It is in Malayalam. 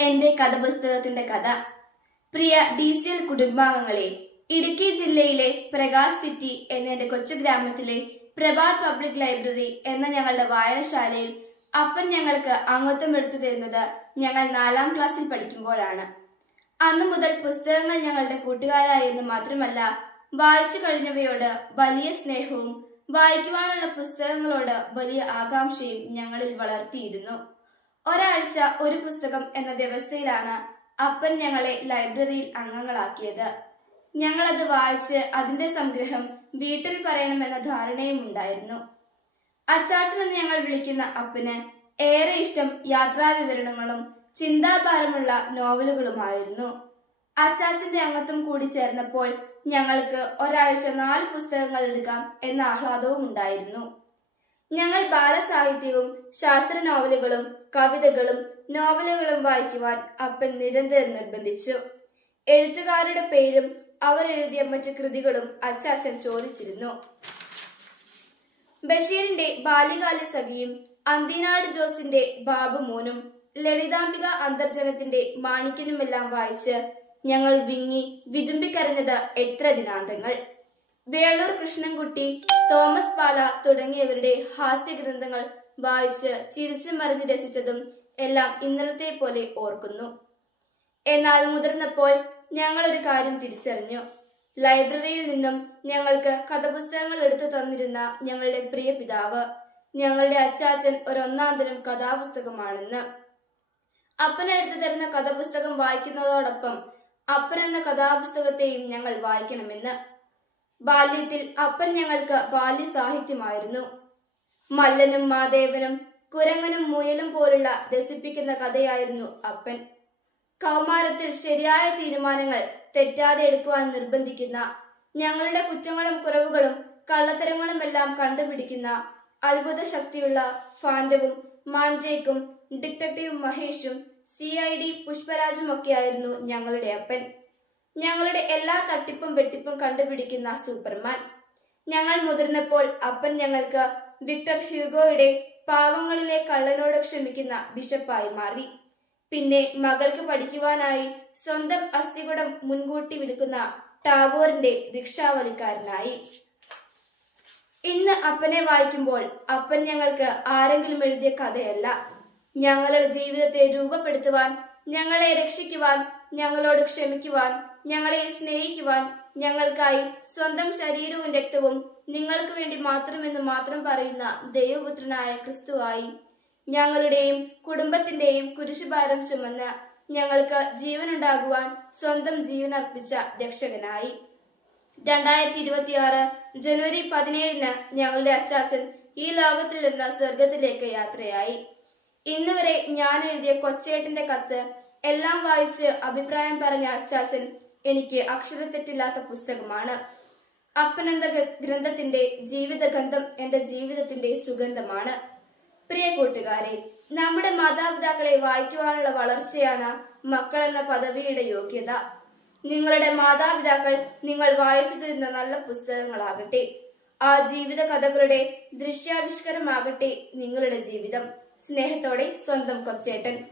എന്റെ കഥ പുസ്തകത്തിന്റെ കഥ. പ്രിയ ഡി സി എൽ കുടുംബാംഗങ്ങളെ ഇടുക്കി ജില്ലയിലെ പ്രകാശ് സിറ്റി എന്ന എന്റെ കൊച്ചു ഗ്രാമത്തിലെ പ്രഭാത് പബ്ലിക് ലൈബ്രറി എന്ന ഞങ്ങളുടെ വായനശാലയിൽ അപ്പൻ ഞങ്ങൾക്ക് അംഗത്വം എടുത്തു തരുന്നത് ഞങ്ങൾ നാലാം ക്ലാസ്സിൽ പഠിക്കുമ്പോഴാണ്. അന്നു മുതൽ പുസ്തകങ്ങൾ ഞങ്ങളുടെ കൂട്ടുകാരായിരുന്നു മാത്രമല്ല വായിച്ചു കഴിഞ്ഞവയോട് വലിയ സ്നേഹവും വായിക്കുവാനുള്ള പുസ്തകങ്ങളോട് വലിയ ആകാംക്ഷയും ഞങ്ങളിൽ വളർത്തിയിരുന്നു. ഒരാഴ്ച ഒരു പുസ്തകം എന്ന വ്യവസ്ഥയിലാണ് അപ്പൻ ഞങ്ങളെ ലൈബ്രറിയിൽ അംഗങ്ങളാക്കിയത്. ഞങ്ങളത് വായിച്ച് അതിന്റെ സംഗ്രഹം വീട്ടിൽ പറയണമെന്ന ധാരണയും ഉണ്ടായിരുന്നു. അച്ചാച്ചൻ എന്ന് ഞങ്ങൾ വിളിക്കുന്ന അപ്പന് ഏറെ ഇഷ്ടം യാത്രാവിവരണങ്ങളും ചിന്താഭാരമുള്ള നോവലുകളുമായിരുന്നു. അച്ചാച്ചന്റെ അംഗത്വം കൂടി ചേർന്നപ്പോൾ ഞങ്ങൾക്ക് ഒരാഴ്ച നാല് പുസ്തകങ്ങൾ എടുക്കാം എന്ന ആഹ്ലാദവും ഉണ്ടായിരുന്നു. ഞങ്ങൾ ബാലസാഹിത്യവും ശാസ്ത്ര നോവലുകളും കവിതകളും നോവലുകളും വായിക്കുവാൻ അപ്പൻ നിരന്തരം നിർബന്ധിച്ചു. എഴുത്തുകാരുടെ പേരും അവർ എഴുതിയ മറ്റു കൃതികളും അച്ചാച്ചൻ ചോദിച്ചിരുന്നു. ബഷീറിന്റെ ബാല്യകാല സഖിയും അന്തിനാട് ജോസിന്റെ ബാബു മോനും ലളിതാംബിക അന്തർജനത്തിന്റെ മാണിക്കനുമെല്ലാം വായിച്ച് ഞങ്ങൾ വിങ്ങി വിതുമ്പിക്കരഞ്ഞത് എത്ര ദിനാന്തങ്ങൾ. വേളൂർ കൃഷ്ണൻകുട്ടി തോമസ് പാല തുടങ്ങിയവരുടെ ഹാസ്യ ഗ്രന്ഥങ്ങൾ വായിച്ച് ചിരിച്ചു മറിഞ്ഞ് രസിച്ചതും എല്ലാം ഇന്നലത്തെ പോലെ ഓർക്കുന്നു. എന്നാൽ മുതിർന്നപ്പോൾ ഞങ്ങളൊരു കാര്യം തിരിച്ചറിഞ്ഞു. ലൈബ്രറിയിൽ നിന്നും ഞങ്ങൾക്ക് കഥപുസ്തകങ്ങൾ എടുത്തു തന്നിരുന്ന ഞങ്ങളുടെ പ്രിയ പിതാവ് ഞങ്ങളുടെ അച്ചാച്ചൻ ഒരൊന്നാം തരം കഥാപുസ്തകമാണെന്ന്. അപ്പനെടുത്തു തരുന്ന കഥാപുസ്തകം വായിക്കുന്നതോടൊപ്പം അപ്പൻ എന്ന കഥാപുസ്തകത്തെയും ഞങ്ങൾ വായിക്കണമെന്ന്. ബാല്യത്തിൽ അപ്പൻ ഞങ്ങൾക്ക് ബാല്യ സാഹിത്യമായിരുന്നു മല്ലനും മാദേവനും കുരങ്ങനും മുയലും പോലുള്ള രസിപ്പിക്കുന്ന കഥയായിരുന്നു അപ്പൻ. കൗമാരത്തിൽ ശരിയായ തീരുമാനങ്ങൾ തെറ്റാതെ എടുക്കുവാൻ നിർബന്ധിക്കുന്ന ഞങ്ങളുടെ കുറ്റങ്ങളും കുറവുകളും കള്ളത്തരങ്ങളുമെല്ലാം കണ്ടുപിടിക്കുന്ന അത്ഭുത ശക്തിയുള്ള ഫാൻഡവും മാൻജേക്കും ഡിറ്റക്റ്റീവ് മഹേഷും സി ഐ ഡി പുഷ്പരാജും ഒക്കെയായിരുന്നു ഞങ്ങളുടെ അപ്പൻ. ഞങ്ങളുടെ എല്ലാ തട്ടിപ്പും വെട്ടിപ്പും കണ്ടുപിടിക്കുന്ന സൂപ്പർമാൻ. ഞങ്ങൾ മുതിർന്നപ്പോൾ അപ്പൻ ഞങ്ങൾക്ക് വിക്ടർ ഹ്യൂഗോയുടെ പാവങ്ങളിലെ കള്ളനോട് ക്ഷമിക്കുന്ന ബിഷപ്പായി മാറി. പിന്നെ മകൾക്ക് പഠിക്കുവാനായി സ്വന്തം അസ്ഥികുടം മുൻകൂട്ടി വിൽക്കുന്ന ടാഗോറിന്റെ റിക്ഷാവലിക്കാരനായി ഇന്ന് അപ്പനെ വായിക്കുമ്പോൾ അപ്പൻ ഞങ്ങൾക്ക് ആരെങ്കിലും എഴുതിയ കഥയല്ല. ഞങ്ങളുടെ ജീവിതത്തെ രൂപപ്പെടുത്തുവാൻ ഞങ്ങളെ രക്ഷിക്കുവാൻ ഞങ്ങളോട് ക്ഷമിക്കുവാൻ ഞങ്ങളെ സ്നേഹിക്കുവാൻ ഞങ്ങൾക്കായി സ്വന്തം ശരീരവും രക്തവും നിങ്ങൾക്ക് വേണ്ടി മാത്രമെന്ന് മാത്രം പറയുന്ന ദൈവപുത്രനായ ക്രിസ്തുവായി ഞങ്ങളുടെയും കുടുംബത്തിന്റെയും കുരിശുഭാരം ചുമന്ന ഞങ്ങൾക്ക് ജീവനുണ്ടാകുവാൻ സ്വന്തം ജീവൻ അർപ്പിച്ച രക്ഷകനായി. രണ്ടായിരത്തി ഇരുപത്തിയാറ് ജനുവരി പതിനേഴിന് ഞങ്ങളുടെ അച്ചാച്ചൻ ഈ ലോകത്തിൽ നിന്ന് സ്വർഗത്തിലേക്ക് യാത്രയായി. ഇന്ന് വരെ ഞാൻ എഴുതിയ കൊച്ചേട്ടന്റെ കത്ത് എല്ലാം വായിച്ച് അഭിപ്രായം പറഞ്ഞ അച്ചാച്ചൻ എനിക്ക് അക്ഷരത്തെറ്റില്ലാത്ത പുസ്തകമാണ്. ജീവിത ഗ്രന്ഥത്തിന്റെ ജീവിതഗന്ധം എന്റെ ജീവിതത്തിന്റെ സുഗന്ധമാണ്. പ്രിയ കൂട്ടുകാരെ നമ്മുടെ മാതാപിതാക്കളെ വായിക്കുവാനുള്ള വളർച്ചയാണ് മക്കൾ എന്ന പദവിയുടെ യോഗ്യത. നിങ്ങളുടെ മാതാപിതാക്കൾ നിങ്ങൾ വായിച്ചു തരുന്ന നല്ല പുസ്തകങ്ങളാകട്ടെ. ആ ജീവിത കഥകളുടെ ദൃശ്യാവിഷ്കരമാകട്ടെ നിങ്ങളുടെ ജീവിതം. സ്നേഹത്തോടെ സ്വന്തം കൊച്ചേട്ടൻ.